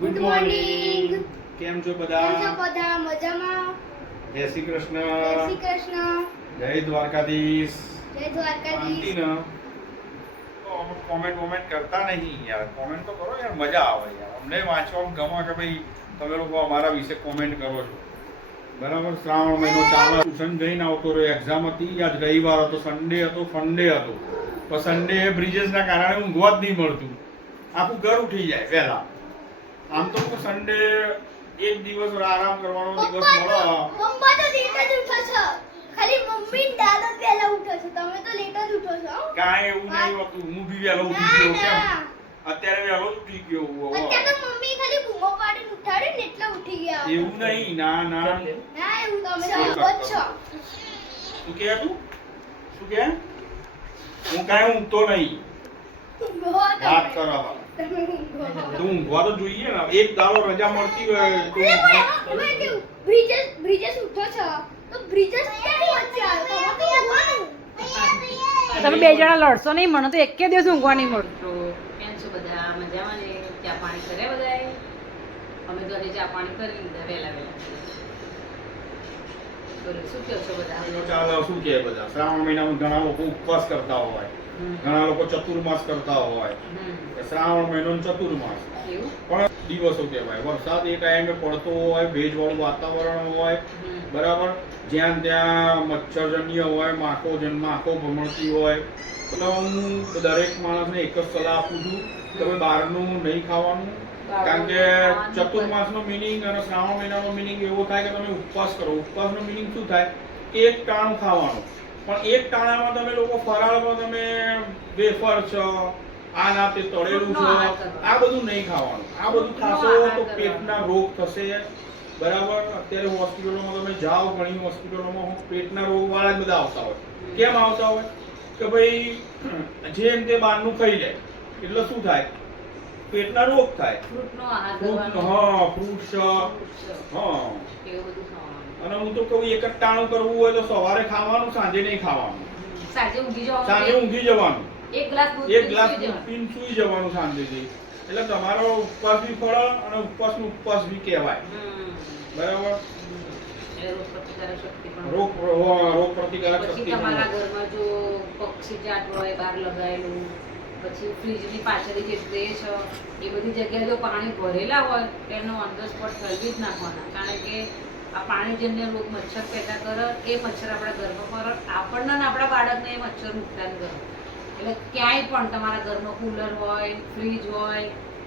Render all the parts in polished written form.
Good morning. કેમ છો કેમ છો બધા? બધા? મજામાં? જય શ્રી જય કૃષ્ણ. શ્રી કૃષ્ણ. જય દ્વારકાધીશ. જય દ્વારકાધીશ. શાંતિ ને? તો અમે કોમેન્ટ કરતા નહીં યાર. કોમેન્ટ તો કરો યાર, મજા આવે યાર. અમને વાંચવામાં ગમે કે ભાઈ તમે લોકો અમારા વિશે કોમેન્ટ કરો છો. બરાબર. શ્રાવણ મહિનો ચાલે, ટ્યુશન જઈને આવતો રહ્યો, એક્ઝામ હતી, આજ રવિવાર હતો, સન્ડે હતો, ફંડે હતો. તો સન્ડે બ્રિજેસના કારણે ઊંઘવા જ નહીં મળતું. આખું ઘર ઉઠી જાય વહેલા. આમ તો સન્ડે એક દિવસ આરામ કરવાનો દિવસ મળે. પપ્પા તો લેટ જ ઉઠો છો. ખાલી મમ્મી ને દાદા જ વહેલા ઉઠો છો. તમે તો લેટ જ ઉઠો છો. હો? કાંઈ એવું નહીં હોતું. હું બી વહેલો ઉઠી ગયો. કેમ અત્યારે વહેલો જ ઉઠી ગયો. અત્યારે તો મમ્મી ખાલી બૂમો પાડીને ઉઠાડી ને એટલે ઉઠી ગયા. એવું નહીં. ના ના ના એવું તમે તો ઊંઘો જ છો. શું કે તું? શું કે? હું કાંઈ ઊંઘતો નહીં. ઊંઘો વાત તમે. કરો. તમે ઊંઘો. તો ઊંઘવા તો જોઈએ ને. એક દાડો રજા મળતી હોય તો તમે કેવું બ્રિજેસ ઉઠો છો તો બ્રિજેસ ક્યાંની વચ્ચે આવ્યો? તમારે તો ઊંઘવાનું. તમે બે જણા લડશો નહીં, મને તો એકે દિવસ ઊંઘવા નહીં મળતું. તો કેમ છો બધા? મજામાં ને? ચા પાણી કર્યા બધાએ? અમે તો આજે ચા પાણી કરી લીધા વહેલા બોલો શું કહો છો બધા? ચાલો. શું કે બધા શ્રાવણ મહિનામાં ઘણા લોકો ઉપવાસ કરતા હોય, ઘણા લોકો ચતુર્માસ કરતા હોય. શ્રાવણ મહિનો ને ચતુર્માસ એવું? પણ દિવસો કહેવાય. વરસાદ એ ટાઈમે પડતો હોય, ભેજવાળું વાતાવરણ હોય, બરાબર. જ્યાં ત્યાં મચ્છરજન્ય હોય, માખો ભમણતી હોય. એટલે હું દરેક માણસને એક જ સલાહ આપું છું કે ભાઈ બહારનું નહીં ખાવાનું. કારણ કે ચતુર્માસનો મિનિંગ અને શ્રાવણ મહિનાનો મિનિંગ એવો થાય કે તમે ઉપવાસ કરો. ઉપવાસનો મિનિંગ શું થાય? એક ટાણું ખાવાનું. પણ એક ટાણામાં તમે લોકો ફરાળમાં તમે વેફર છો, આ ના તે તળેલું છો, આ બધું નહીં ખાવાનું. આ બધું ખાશો તો પેટના રોગ થશે. બરાબર. અત્યારે હોસ્પિટલોમાં તમે જાઓ, ઘણી હોસ્પિટલોમાં પેટના રોગ વાળા જ બધા આવતા હોય. કેમ આવતા હોય? કે ભાઈ જેમ તે બહારનું ખાઈ જાય એટલે શું થાય? પેટના રોગ થાય. ફ્રૂટનો આહાર ફ્રૂટ, કરવાનો. હા, ફ્રૂટ્સ, હા. એવું બધું ખાવાનું. અને હું તો કહું એક જ ટાણું કરવું હોય તો સવારે ખાવાનું, સાંજે નહીં ખાવાનું. સાંજે ઊંઘી જવાનું. સાંજે ઊંઘી જવાનું. એક ગ્લાસ દૂધ એક ગ્લાસ પીને સુઈ પીને સુઈ જવાનું સાંજેથી. એટલે તમારો ઉપવાસ બી ફળે અને ઉપવાસ બી કહેવાય. જવાનું. બરાબર. એટલે રોગ પ્રતિકારક શક્તિ પણ રોગ પ્રતિકારક પછી શક્તિ તમારા પણ ઘરમાં જો પક્ષી જાત હોય બહાર લગાવેલું, પછી ફ્રીજની પાછળની જે ટ્રે છે એ બધી જગ્યાએ જો પાણી ભરેલા હોય તેનો ઓન ધ સ્પોટ ઠલવી જ નાખવાના. કારણ કે આ પાણીજન્ય રોગ મચ્છર પેદા કરે. એ મચ્છર આપણા ઘરમાં ફરે, આપણને ને આપણા બાળકને એ મચ્છર નુકસાન કરે. એટલે ક્યાંય પણ તમારા ઘરમાં કુલર હોય, ફ્રીજ હોય,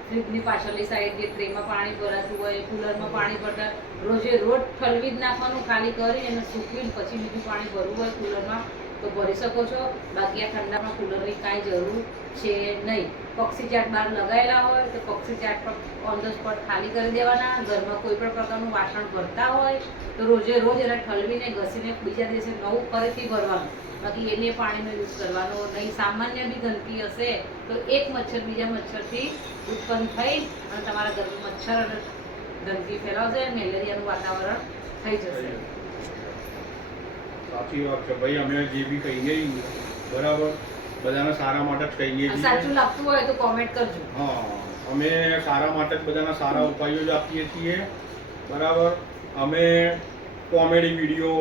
ફ્રીજની પાછળની સાઈડ જે ટ્રેમાં પાણી ભરાતું હોય, કુલરમાં પાણી ભરતા રોજે રોજ ઠલવી જ નાખવાનું. ખાલી કરી એને સૂકવીને પછી બીજું પાણી ભરવું હોય કુલરમાં તો ભરી શકો છો. બાકી આ ઠંડામાં કુલરની કાંઈ જરૂર છે નહીં. પક્ષી ચાટ બહાર લગાવેલા હોય તો પક્ષી ચાટ પર ઓન ધ સ્પોટ ખાલી કરી દેવાના. ઘરમાં કોઈ પણ પ્રકારનું વાસણ ભરતા હોય તો રોજે રોજ એને ઠલવીને ઘસીને બીજા દિવસે નવું ફરીથી ભરવાનું. બાકી એને પાણીનો યુઝ કરવાનો નહીં. સામાન્ય બી ગંદકી હશે તો એક મચ્છર બીજા મચ્છરથી ઉત્પન્ન થઈ અને તમારા ઘરમાં મચ્છર અને ગંદકી ફેલાવશે. મેલેરિયાનું વાતાવરણ થઈ જશે. સાચી વાત છે ભાઈ. અમે જે બી કહીએ બરાબર બધાના સારા માટે જ કહીએ છીએ. સાચું લાગતું હોય તો કોમેન્ટ કરજો. હા, અમે સારા માટે જ બધાના સારા ઉપાયો જ આપીએ છીએ. બરાબર. અમે કોમેડી વિડીયો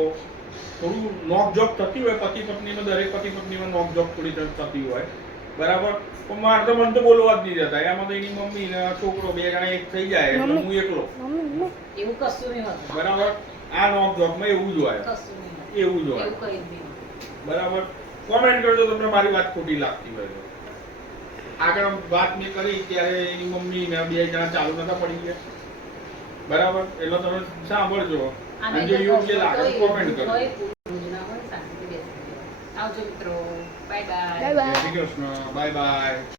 થોડું નોકઝોક થતી હોય પતિ પત્નીમાં, દરેક પતિ પત્નીમાં નોકઝોક થોડી થતી હોય. બરાબર. પણ મારે તો મને તો બોલવા જ નહીં દેતા. એમાં તો એની મમ્મી ને છોકરો બે જણા એક થઈ જાય એટલે હું એકલો. એવું કશું નહીં હોતું. બરાબર. આ નોકઝોકમાં એવું જ હોય. કશું નહીં હોતું. એવું જ હોય. એવું કંઈ જ નહીં હોતું. બરાબર. કોમેન્ટ કરજો તમને મારી વાત ખોટી લાગતી હોય તો. આગળ વાત મેં કરી ત્યારે એની મમ્મી ને બે જણા ચાલુ નતા પડી ગયા. બરાબર. એટલે તમે સાંભળજો અને જો યોગ્ય લાગે તો કોમેન્ટ કરજો. આવજો મિત્રો. Bye bye. Bye bye. જય શ્રી કૃષ્ણ. Bye bye.